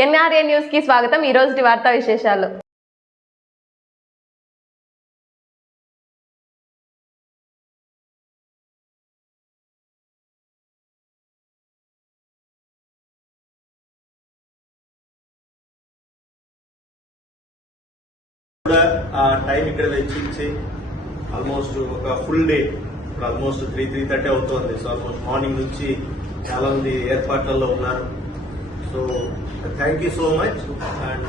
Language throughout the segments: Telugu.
ఎన్ఆర్ఏ న్యూస్కి స్వాగతం. ఈ రోజు వార్తా విశేషాలు. కూడా ఆ టైం ఇక్కడ వెచ్చించి ఆల్మోస్ట్ ఒక ఫుల్ డే. ఇప్పుడు ఆల్మోస్ట్ త్రీ త్రీ థర్టీ అవుతుంది. సో ఆల్మోస్ట్ మార్నింగ్ నుంచి చాలా మంది ఏర్పాట్లలో ఉన్నారు. so thank you so much and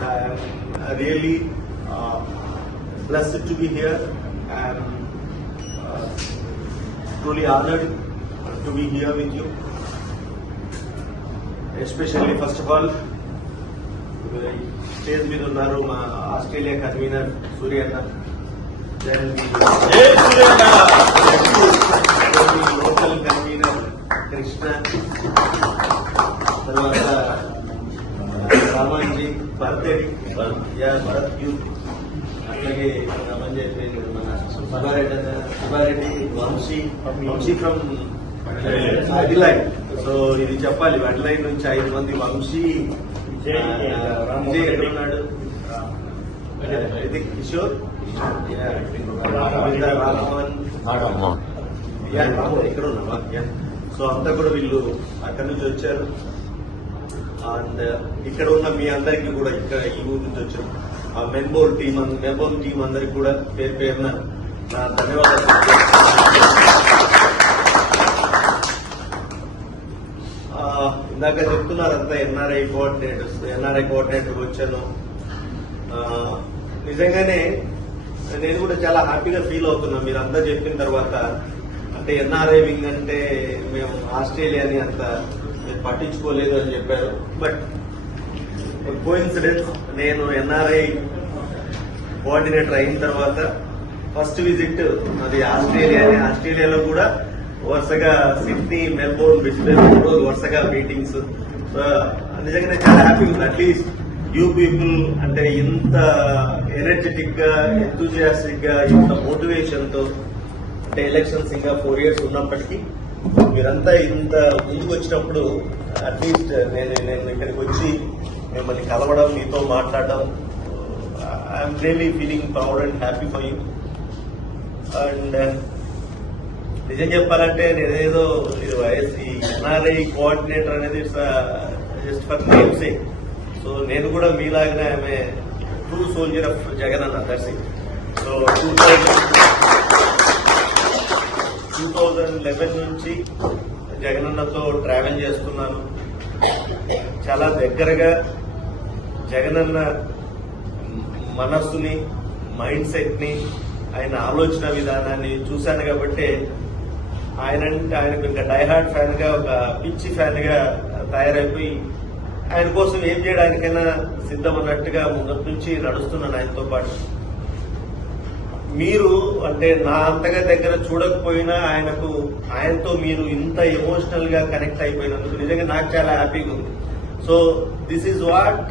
really blessed to be here and truly honoured to be here with you especially first of all stage మీద ఉన్నారు మా ఆస్ట్రేలియా కన్వీనర్ సూర్య అన్న Then local convener Krishna Ramanji Bharat yeah Bharat youth అట్లాగే రమణ్ చెప్పి మన Subbareddy Subbareddy Vamshi Vamshi from Adelaide so ఇది చెప్పాలి అడిలైన్ నుంచి ఐదు మంది వంశీ విజయ్, కిషోర్? రాఘవన్ ఇక్కడ ఉన్నావా యా. సో అంతా కూడా వీళ్ళు అక్కడి నుంచి వచ్చారు. అండ్ uh, ఇక్కడ ఉన్న మీ అందరికీ కూడా ఇక్కడ ఈ ఊరు నుంచి వచ్చిన ఆ మెంబోర్ టీం మెంబోర్ టీం అందరికి కూడా పేరు పేరున నా ధన్యవాదాలు ఆ, ఇందాక చెప్తున్నారంతా ఎన్ఆర్ఐ కోఆర్డినేటర్స్ ఎన్ఆర్ఐ కోఆర్డినేటర్ వచ్చాను. నిజంగానే నేను కూడా చాలా హ్యాపీగా ఫీల్ అవుతున్నా. మీరు అంతా చెప్పిన తర్వాత అంటే ఎన్ఆర్ఐ వింగ్ అంటే మేము ఆస్ట్రేలియాని అంత మీరు పట్టించుకోలేదు అని చెప్పారు. బట్ కోఇన్సిడెన్స్ నేను ఎన్ఆర్ఐ కోఆర్డినేటర్ అయిన తర్వాత ఫస్ట్ విజిట్ అది ఆస్ట్రేలియాని. ఆస్ట్రేలియాలో కూడా వరుసగా సిడ్నీ మెల్బోర్న్ బ్రిస్బెన్ రోజు వరుసగా మీటింగ్స్ నిజంగానే చాలా హ్యాపీ ఉంది. అట్లీస్ట్ యూ పీపుల్ అంటే ఇంత ఎనర్జెటిక్గా ఎంతూజియాస్టిక్గా ఇంత మోటివేషన్తో అంటే ఎలక్షన్స్ ఇంకా ఫోర్ ఇయర్స్ ఉన్నప్పటికీ మీరంతా ఇంత ముందుకు వచ్చినప్పుడు అట్లీస్ట్ నేను నేను ఇక్కడికి వచ్చి మిమ్మల్ని కలవడం మీతో మాట్లాడడం I'm really feeling proud and happy for you and నిజం చెప్పాలంటే నేనేదో ఇది వయస్ ఈ ఎన్ఆర్ఐ కోఆర్డినేటర్ అనేది జస్ట్ ఫర్ నేమ్ సో నేను కూడా మీలాగానే ఆమె ట్రూ సోల్జర్ ఆఫ్ జగన్ అన్న Darsi so two thousand two thousand eleven నుంచి జగనన్నతో ట్రావెల్ చేస్తున్నాను. చాలా దగ్గరగా జగనన్న మనస్సుని మైండ్ సెట్ని ఆయన ఆలోచన విధానాన్ని చూశాను కాబట్టి ఆయన ఆయనకు ఇంకా డైహార్డ్ ఫ్యాన్గా ఒక పిచ్చి ఫ్యాన్గా తయారైపోయి ఆయన కోసం ఏం చేయడానికైనా సిద్ధం అన్నట్టుగా నుంచి నడుస్తున్నాను ఆయనతో పాటు. మీరు అంటే నా అంతగా దగ్గర చూడకపోయినా ఆయనకు ఆయనతో మీరు ఇంత ఎమోషనల్గా కనెక్ట్ అయిపోయినందుకు నిజంగా నాకు చాలా హ్యాపీగా ఉంది. సో దిస్ ఈజ్ వాట్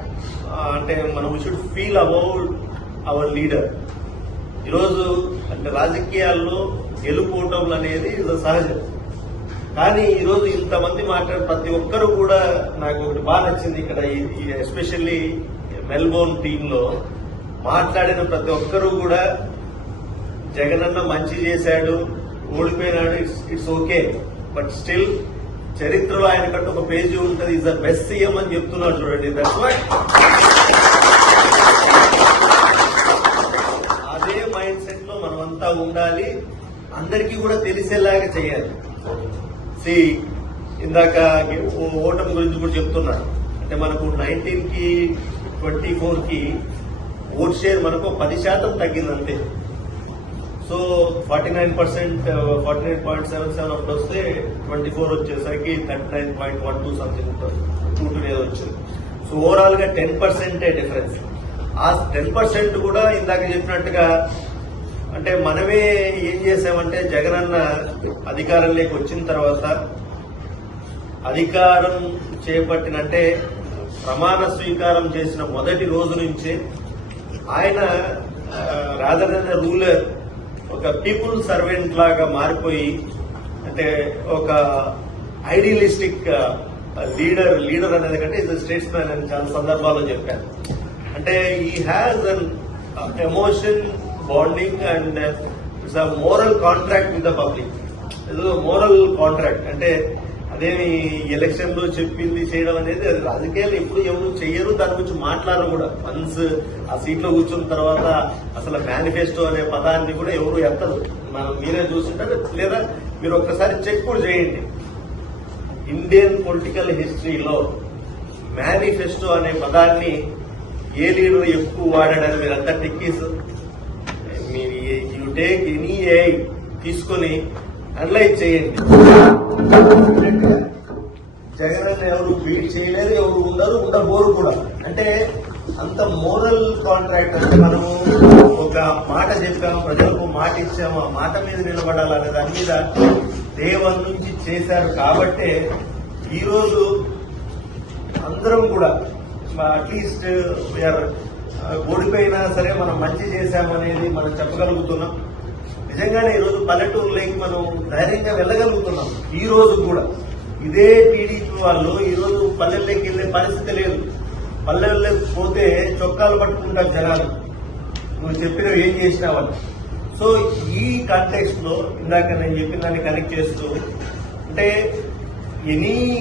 అంటే మనం should feel about our leader ఈరోజు అంటే రాజకీయాల్లో గెలుపోవటం అనేది ఇది సహజం. కానీ ఈరోజు ఇంతమంది మాట్లాడే ప్రతి ఒక్కరు కూడా నాకు ఒకటి బాగా నచ్చింది ఇక్కడ ఎస్పెషల్లీ మెల్బోర్న్ టీంలో మాట్లాడిన ప్రతి ఒక్కరూ కూడా జగనన్న మంచి చేశాడు ఓడిపోయినాడు it's it's okay but still చరిత్రలో ఆయన కంటే ఒక పేజీ ఉంటుంది ఇస్ ద బెస్ట్ సీఎం అని చెప్తున్నాడు చూడండి. దట్స్ వై అదే మైండ్ సెట్లో మనమంతా ఉండాలి. అందరికీ కూడా తెలిసేలాగా చేయాలి. సి ఇందాక ఓటమి గురించి కూడా చెప్తున్నాను. అంటే మనకు నైన్టీన్కి ట్వంటీ ఫోర్కి ఓట్ షేర్ మనకు పది శాతం తగ్గిందంతే. అంతే so forty nine percent forty nine point seven seven ఒకటి వస్తే ట్వంటీ ఫోర్ వచ్చేసరికి thirty nine point one two something two two ఏదో వచ్చింది. సో ఓవరాల్గా టెన్ పర్సెంటే డిఫరెన్స్ ఆ టెన్ పర్సెంట్ కూడా ఇందాక చెప్పినట్టుగా అంటే మనమే ఏం చేసామంటే అన్న అధికారంలోకి వచ్చిన తర్వాత అధికారం చేపట్టినంటే ప్రమాణ స్వీకారం చేసిన మొదటి రోజు నుంచే ఆయన రాదర్ దన్ రూలర్ ఒక పీపుల్ సర్వెంట్ లాగా మారిపోయి అంటే ఒక ఐడియలిస్టిక్ లీడర్ లీడర్ అనేది కంటే ఇది స్టేట్స్ మ్యాన్ అని చాలా సందర్భాల్లో చెప్పాను అంటే ఈ has an emotion bonding and it's a moral contract with the public moral contract అంటే అదేమి ఎలక్షన్లో చెప్పింది చేయడం అనేది అది రాజకీయాలు ఎప్పుడు ఎవరు చెయ్యరు దాని గురించి మాట్లాడరు కూడా. వన్స్ ఆ సీట్లో కూర్చున్న తర్వాత అసలు మేనిఫెస్టో అనే పదాన్ని కూడా ఎవరు ఎత్తరు. మనం మీరే చూస్తుంటారు లేదా మీరు ఒక్కసారి చెక్ కూడా చేయండి. ఇండియన్ పొలిటికల్ హిస్టరీలో మేనిఫెస్టో అనే పదాన్ని ఏ లీడర్ ఎక్కువ వాడాడని మీరంతా టెక్కీస్. మీ యూ టేక్ ఎనీ ఏ తీసుకొని అనలైజ్ చేయండి. జగన్ ఎవరు బీట్ చేయలేదు ఎవరు ఉండరు ఉండబోరు కూడా. అంటే అంత మోరల్ కాంట్రాక్ట్ అంటే మనము ఒక మాట చెప్పాము ప్రజలకు మాట ఇచ్చాము ఆ మాట మీద నిలబడాలనే దాని మీద దేవన్ నుంచి చేశారు కాబట్టే ఈరోజు అందరం కూడా అట్లీస్ట్ వీఆర్ ఓడిపోయినా సరే మనం మంచి చేశామనేది మనం చెప్పగలుగుతున్నాం. నిజంగానే ఈరోజు పల్లెటూరులోకి మనం ధైర్యంగా వెళ్ళగలుగుతున్నాం. ఈ రోజు కూడా. ఇదే టీడీపీ వాళ్ళు ఈరోజు పల్లెల్లోకి వెళ్ళే పరిస్థితి లేదు. పల్లెల్లోకి పోతే చొక్కాలు పట్టుకుంటారు జనాలు. నువ్వు చెప్పినవి ఏం చేసినావని సో ఈ కాంటెక్స్ట్లో ఇందాక నేను చెప్పిన దాన్ని కనెక్ట్ చేస్తూ అంటే ఎనీ